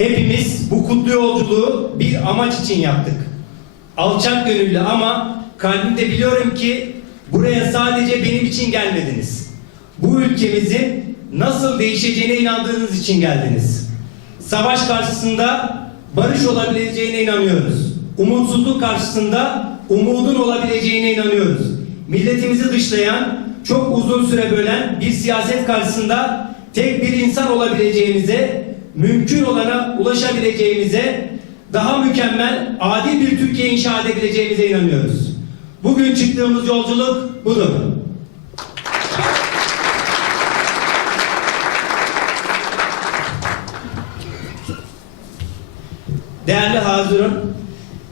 hepimiz bu kutlu yolculuğu bir amaç için yaptık. Alçak gönüllü ama kalbimde biliyorum ki buraya sadece benim için gelmediniz. Bu ülkemizin nasıl değişeceğine inandığınız için geldiniz. Savaş karşısında barış olabileceğine inanıyoruz. Umutsuzluk karşısında umudun olabileceğine inanıyoruz. Milletimizi dışlayan, çok uzun süre bölen bir siyaset karşısında tek bir insan olabileceğimize, mümkün olana ulaşabileceğimize, daha mükemmel, adil bir Türkiye inşa edebileceğimize inanıyoruz. Bugün çıktığımız yolculuk budur. Değerli hazırın,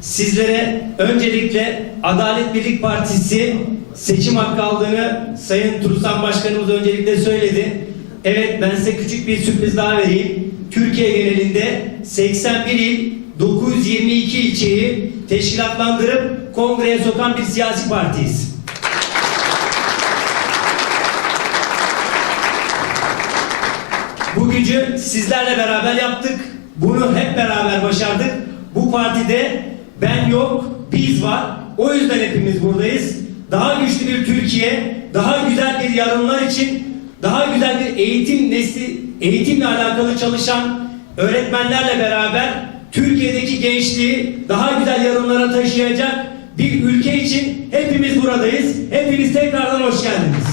sizlere öncelikle Adalet Birlik Partisi seçim hakkı aldığını Sayın Turusan Başkanımız öncelikle söyledi. Evet ben size küçük bir sürpriz daha vereyim. Türkiye genelinde 81 il 922 ilçeyi teşkilatlandırıp kongreye sokan bir siyasi partiyiz. Bu gücü sizlerle beraber yaptık. Bunu hep beraber başardık. Bu partide ben yok, biz var. O yüzden hepimiz buradayız. Daha güçlü bir Türkiye, daha güzel bir yarınlar için, daha güzel bir eğitim nesli, eğitimle alakalı çalışan öğretmenlerle beraber Türkiye'deki gençliği daha güzel yarınlara taşıyacak bir ülke için hepimiz buradayız. Hepiniz tekrardan hoş geldiniz.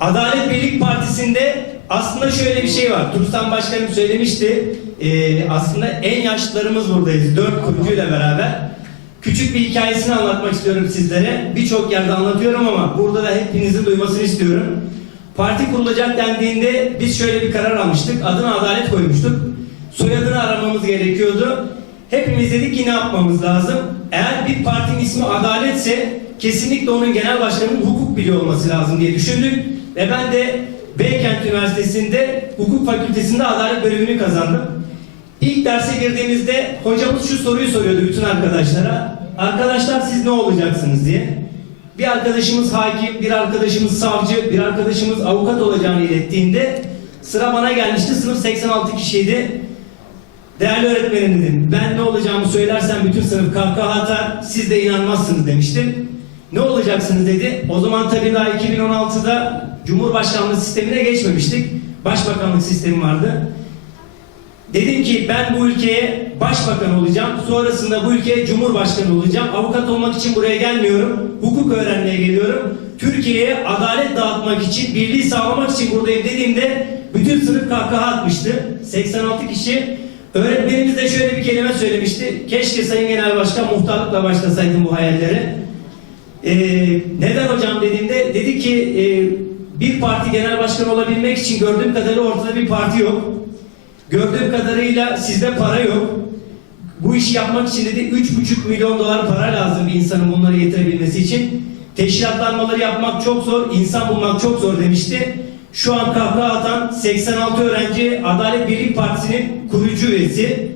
Adalet Birlik Partisi'nde aslında şöyle bir şey var. Turstan Başkanım söylemişti. Ee, aslında en yaşlılarımız buradayız. Dört kurucuyla beraber. Küçük bir hikayesini anlatmak istiyorum sizlere. Birçok yerde anlatıyorum ama burada da hepinizin duymasını istiyorum. Parti kurulacak dendiğinde biz şöyle bir karar almıştık. Adına Adalet koymuştuk. Soyadını aramamız gerekiyordu. Hepimiz dedik ki ne yapmamız lazım? Eğer bir partinin ismi Adalet'se kesinlikle onun genel başkanının hukuk biliyor olması lazım diye düşündük. Ve ben de Beykent Üniversitesi'nde hukuk fakültesinde adalet bölümünü kazandım. İlk derse girdiğimizde hocamız şu soruyu soruyordu bütün arkadaşlara. Arkadaşlar siz ne olacaksınız diye. Bir arkadaşımız hakim, bir arkadaşımız savcı, bir arkadaşımız avukat olacağını ilettiğinde sıra bana gelmişti. Sınıf 86 kişiydi. Değerli öğretmenim dedim. Ben ne olacağımı söylersem bütün sınıf kahkaha atar. Siz de inanmazsınız demiştim. Ne olacaksınız dedi. O zaman tabii daha 2016'da Cumhurbaşkanlığı sistemine geçmemiştik. Başbakanlık sistemi vardı. Dedim ki ben bu ülkeye başbakan olacağım. Sonrasında bu ülkeye cumhurbaşkanı olacağım. Avukat olmak için buraya gelmiyorum. Hukuk öğrenmeye geliyorum. Türkiye'ye adalet dağıtmak için, birliği sağlamak için buradayım dediğimde bütün sınıf kahkaha atmıştı. 86 kişi. Öğretmenimiz de şöyle bir kelime söylemişti. Keşke Sayın Genel Başkan muhtarlıkla başlasaydım bu hayallere. Ee, neden hocam dediğimde dedi ki e, bir parti genel başkanı olabilmek için gördüğüm kadarıyla ortada bir parti yok. Gördüğüm kadarıyla sizde para yok. Bu işi yapmak için dedi 3,5 milyon dolar para lazım bir insanın bunları getirebilmesi için. Teşkilatlanmaları yapmak çok zor, insan bulmak çok zor demişti. Şu an kahkaha atan 86 öğrenci Adalet Birlik Partisi'nin kurucu üyesi.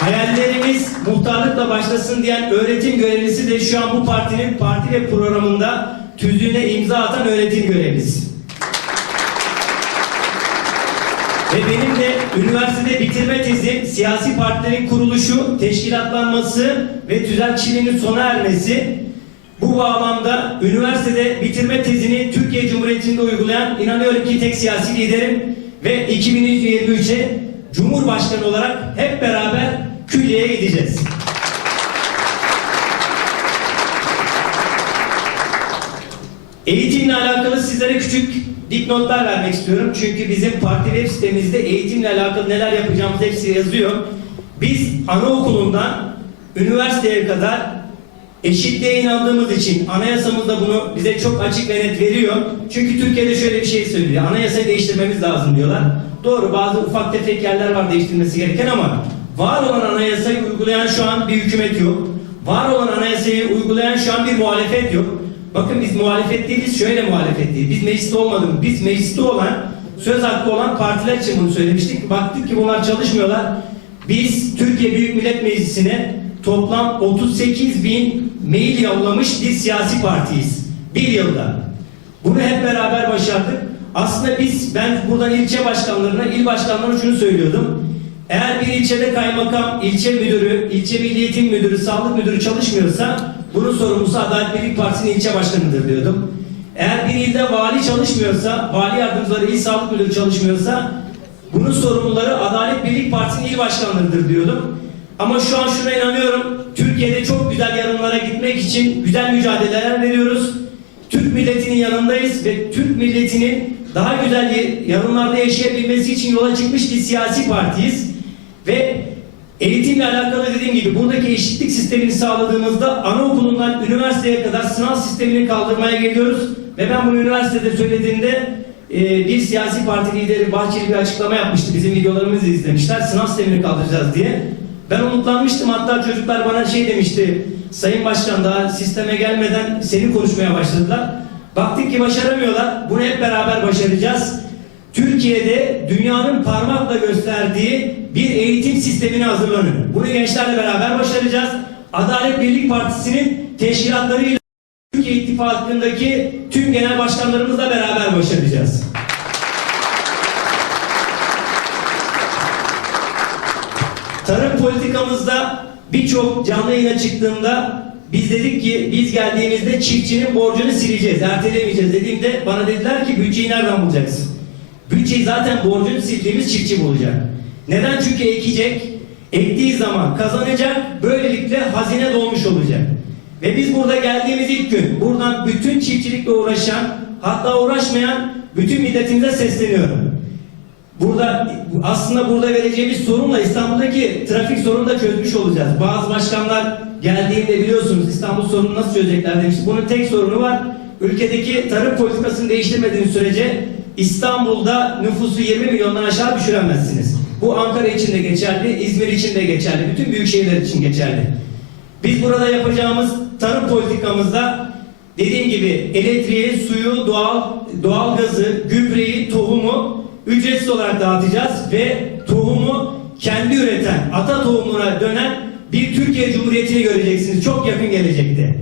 Hayallerimiz muhtarlıkla başlasın diyen öğretim görevlisi de şu an bu partinin parti ve programında tüzüğüne imza atan öğretim görevlisi. Ve benim de üniversitede bitirme tezim siyasi partilerin kuruluşu, teşkilatlanması ve tüzelçiliğinin sona ermesi. Bu bağlamda üniversitede bitirme tezini Türkiye Cumhuriyeti'nde uygulayan inanıyorum ki tek siyasi liderim ve 2023'e Cumhurbaşkanı olarak hep beraber külliyeye gideceğiz. Eğitimle alakalı sizlere küçük dipnotlar vermek istiyorum. Çünkü bizim parti web sitemizde eğitimle alakalı neler yapacağımız hepsi yazıyor. Biz anaokulundan üniversiteye kadar eşitliğe inandığımız için anayasamız da bunu bize çok açık ve net veriyor. Çünkü Türkiye'de şöyle bir şey söylüyor. Anayasayı değiştirmemiz lazım diyorlar. Doğru bazı ufak tefek yerler var değiştirilmesi gereken ama var olan anayasayı uygulayan şu an bir hükümet yok. Var olan anayasayı uygulayan şu an bir muhalefet yok. Bakın biz muhalefet değiliz, şöyle muhalefet değil. Biz mecliste olmadık. Biz mecliste olan, söz hakkı olan partiler için bunu söylemiştik. Baktık ki bunlar çalışmıyorlar. Biz Türkiye Büyük Millet Meclisi'ne toplam 38 bin mail yollamış bir siyasi partiyiz. Bir yılda. Bunu hep beraber başardık. Aslında biz, ben buradan ilçe başkanlarına, il başkanlarına şunu söylüyordum. Eğer bir ilçede kaymakam, ilçe müdürü, ilçe milli eğitim müdürü, sağlık müdürü çalışmıyorsa bunun sorumlusu Adalet Birlik Partisi'nin ilçe başkanıdır diyordum. Eğer bir ilde vali çalışmıyorsa, vali yardımcıları, il sağlık müdürü çalışmıyorsa bunun sorumluları Adalet Birlik Partisi'nin il başkanlarıdır diyordum. Ama şu an şuna inanıyorum. Türkiye'de çok güzel yarınlara gitmek için güzel mücadeleler veriyoruz. Türk milletinin yanındayız ve Türk milletinin daha güzel yarınlarda yaşayabilmesi için yola çıkmış bir siyasi partiyiz. Ve eğitimle alakalı dediğim gibi buradaki eşitlik sistemini sağladığımızda anaokulundan üniversiteye kadar sınav sistemini kaldırmaya geliyoruz. Ve ben bunu üniversitede söylediğimde e, bir siyasi parti lideri Bahçeli bir açıklama yapmıştı. Bizim videolarımızı izlemişler. Sınav sistemini kaldıracağız diye. Ben umutlanmıştım. Hatta çocuklar bana şey demişti. Sayın Başkan daha sisteme gelmeden seni konuşmaya başladılar. Baktık ki başaramıyorlar. Bunu hep beraber başaracağız. Türkiye'de dünyanın parmakla gösterdiği bir eğitim sistemine hazırlanın. Bunu gençlerle beraber başaracağız. Adalet Birlik Partisi'nin teşkilatlarıyla Türkiye İttifakı'ndaki tüm genel başkanlarımızla beraber başaracağız. Tarım politikamızda birçok canlı yayına çıktığımda biz dedik ki biz geldiğimizde çiftçinin borcunu sileceğiz, ertelemeyeceğiz dediğimde bana dediler ki bütçeyi nereden bulacaksın? Bütçeyi zaten borcunu sildiğimiz çiftçi bulacak. Neden? Çünkü ekecek, ektiği zaman kazanacak, böylelikle hazine dolmuş olacak. Ve biz burada geldiğimiz ilk gün buradan bütün çiftçilikle uğraşan, hatta uğraşmayan bütün milletimize sesleniyorum. Burada aslında burada vereceğimiz sorunla İstanbul'daki trafik sorununu da çözmüş olacağız. Bazı başkanlar geldiğinde biliyorsunuz İstanbul sorununu nasıl çözecekler demiştik. Bunun tek sorunu var. Ülkedeki tarım politikasını değiştirmediğiniz sürece İstanbul'da nüfusu 20 milyondan aşağı düşüremezsiniz. Bu Ankara için de geçerli, İzmir için de geçerli, bütün büyük şehirler için geçerli. Biz burada yapacağımız tarım politikamızda dediğim gibi elektriği, suyu, doğal doğal gazı, gübreyi, tohumu ücretsiz olarak dağıtacağız ve tohumu kendi üreten, ata tohumuna dönen bir Türkiye Cumhuriyeti'ni göreceksiniz çok yakın gelecekte.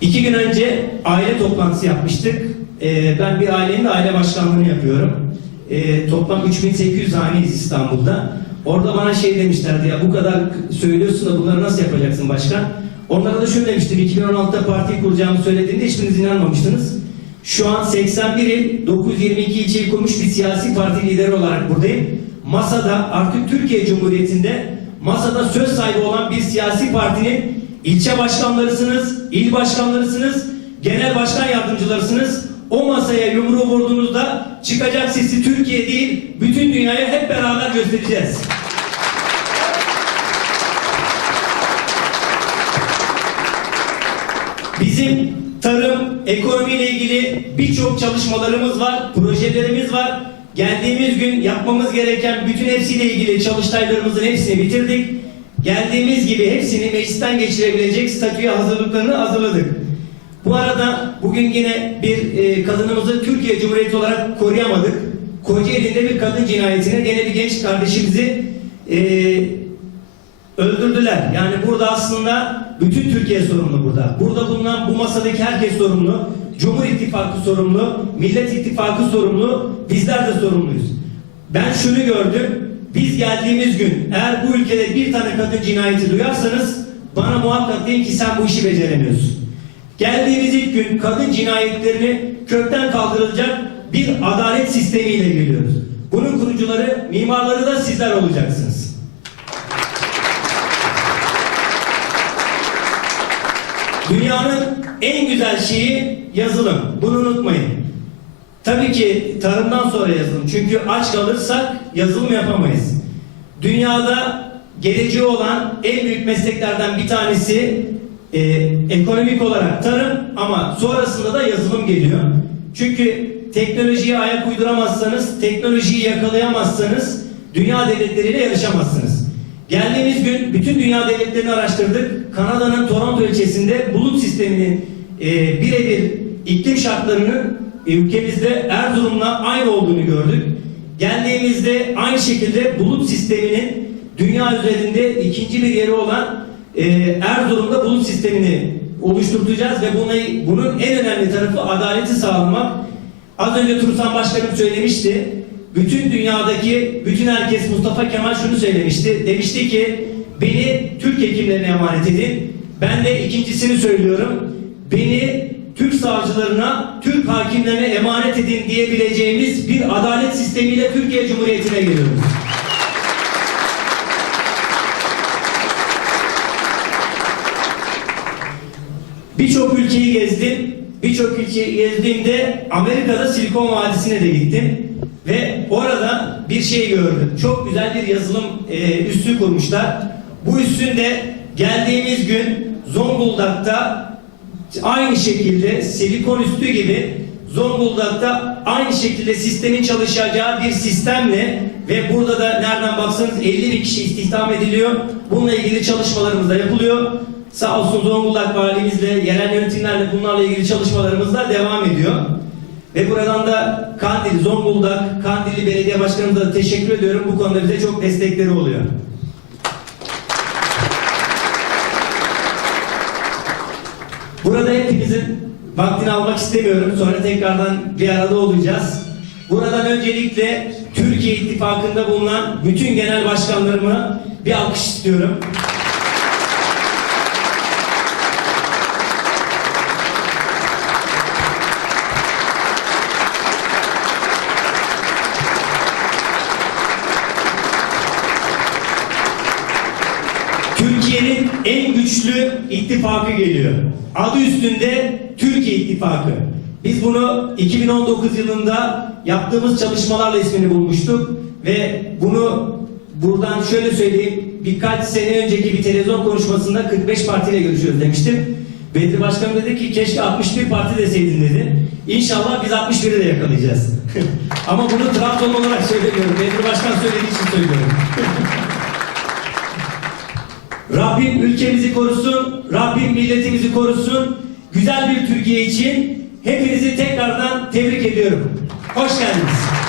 İki gün önce aile toplantısı yapmıştık. Ee, ben bir ailenin de aile başkanlığını yapıyorum. Ee, toplam 3800 haneyiz İstanbul'da. Orada bana şey demişlerdi ya bu kadar söylüyorsun da bunları nasıl yapacaksın başkan? Onlara da şunu demiştim 2016'da parti kuracağımı söylediğinde hiçbiriniz inanmamıştınız. Şu an 81 il 922 ilçeyi kurmuş bir siyasi parti lideri olarak buradayım. Masada artık Türkiye Cumhuriyeti'nde masada söz sahibi olan bir siyasi partinin ilçe başkanlarısınız, il başkanlarısınız, genel başkan yardımcılarısınız. O masaya yumruğu vurduğunuzda çıkacak sesi Türkiye değil, bütün dünyaya hep beraber göstereceğiz. Bizim tarım, ekonomiyle ilgili birçok çalışmalarımız var, projelerimiz var. Geldiğimiz gün yapmamız gereken bütün hepsiyle ilgili çalıştaylarımızın hepsini bitirdik. Geldiğimiz gibi hepsini meclisten geçirebilecek statüye hazırlıklarını hazırladık. Bu arada bugün yine bir e, kadınımızı Türkiye Cumhuriyeti olarak koruyamadık. Kocaeli'nde bir kadın cinayetine gene bir genç kardeşimizi e, öldürdüler. Yani burada aslında bütün Türkiye sorumlu burada. Burada bulunan bu masadaki herkes sorumlu. Cumhur İttifakı sorumlu, Millet İttifakı sorumlu, bizler de sorumluyuz. Ben şunu gördüm, biz geldiğimiz gün eğer bu ülkede bir tane kadın cinayeti duyarsanız bana muhakkak deyin ki sen bu işi beceremiyorsun. Geldiğimiz ilk gün kadın cinayetlerini kökten kaldırılacak bir adalet sistemiyle geliyoruz. Bunun kurucuları, mimarları da sizler olacaksınız. Dünyanın en güzel şeyi yazılım. Bunu unutmayın. Tabii ki tarımdan sonra yazılım. Çünkü aç kalırsak yazılım yapamayız. Dünyada geleceği olan en büyük mesleklerden bir tanesi e, ekonomik olarak tarım ama sonrasında da yazılım geliyor. Çünkü teknolojiye ayak uyduramazsanız, teknolojiyi yakalayamazsanız dünya devletleriyle yarışamazsınız. Geldiğimiz gün bütün dünya devletlerini araştırdık. Kanada'nın Toronto ilçesinde bulut sisteminin e, birebir iklim şartlarının ülkemizde Erzurum'la aynı olduğunu gördük. Geldiğimizde aynı şekilde bulut sisteminin dünya üzerinde ikinci bir yeri olan e, Erzurum'da bulun sistemini oluşturacağız ve buna, bunun en önemli tarafı adaleti sağlamak. Az önce Tursan Başkanım söylemişti. Bütün dünyadaki, bütün herkes Mustafa Kemal şunu söylemişti. Demişti ki beni Türk hekimlerine emanet edin. Ben de ikincisini söylüyorum. Beni savcılarına, Türk hakimlerine emanet edin diyebileceğimiz bir adalet sistemiyle Türkiye Cumhuriyeti'ne geliyoruz. Birçok ülkeyi gezdim. Birçok ülkeyi gezdiğimde Amerika'da Silikon Vadisi'ne de gittim. Ve orada bir şey gördüm. Çok güzel bir yazılım e, üssü kurmuşlar. Bu üssün de geldiğimiz gün Zonguldak'ta aynı şekilde silikon üstü gibi Zonguldak'ta aynı şekilde sistemin çalışacağı bir sistemle ve burada da nereden baksanız 50 bin kişi istihdam ediliyor. Bununla ilgili çalışmalarımız da yapılıyor. Sağ olsun Zonguldak valimizle, yerel yönetimlerle bunlarla ilgili çalışmalarımız da devam ediyor. Ve buradan da Kandil, Zonguldak, Kandilli Belediye Başkanımıza da teşekkür ediyorum. Bu konuda bize çok destekleri oluyor. Burada hepinizin vaktini almak istemiyorum. Sonra tekrardan bir arada olacağız. Buradan öncelikle Türkiye İttifakı'nda bulunan bütün genel başkanlarıma bir alkış istiyorum. Türkiye'nin en güçlü ittifakı geliyor. Adı üstünde İttifakı. Biz bunu 2019 yılında yaptığımız çalışmalarla ismini bulmuştuk ve bunu buradan şöyle söyleyeyim birkaç sene önceki bir televizyon konuşmasında 45 partiyle görüşüyoruz demiştim. Bedri Başkanım dedi ki keşke 61 parti deseydin dedi. İnşallah biz 61'i de yakalayacağız. Ama bunu Trabzon olarak söylemiyorum. Bedri Başkan söylediği için söylüyorum. Rabbim ülkemizi korusun, Rabbim milletimizi korusun. Güzel bir Türkiye için hepinizi tekrardan tebrik ediyorum. Hoş geldiniz.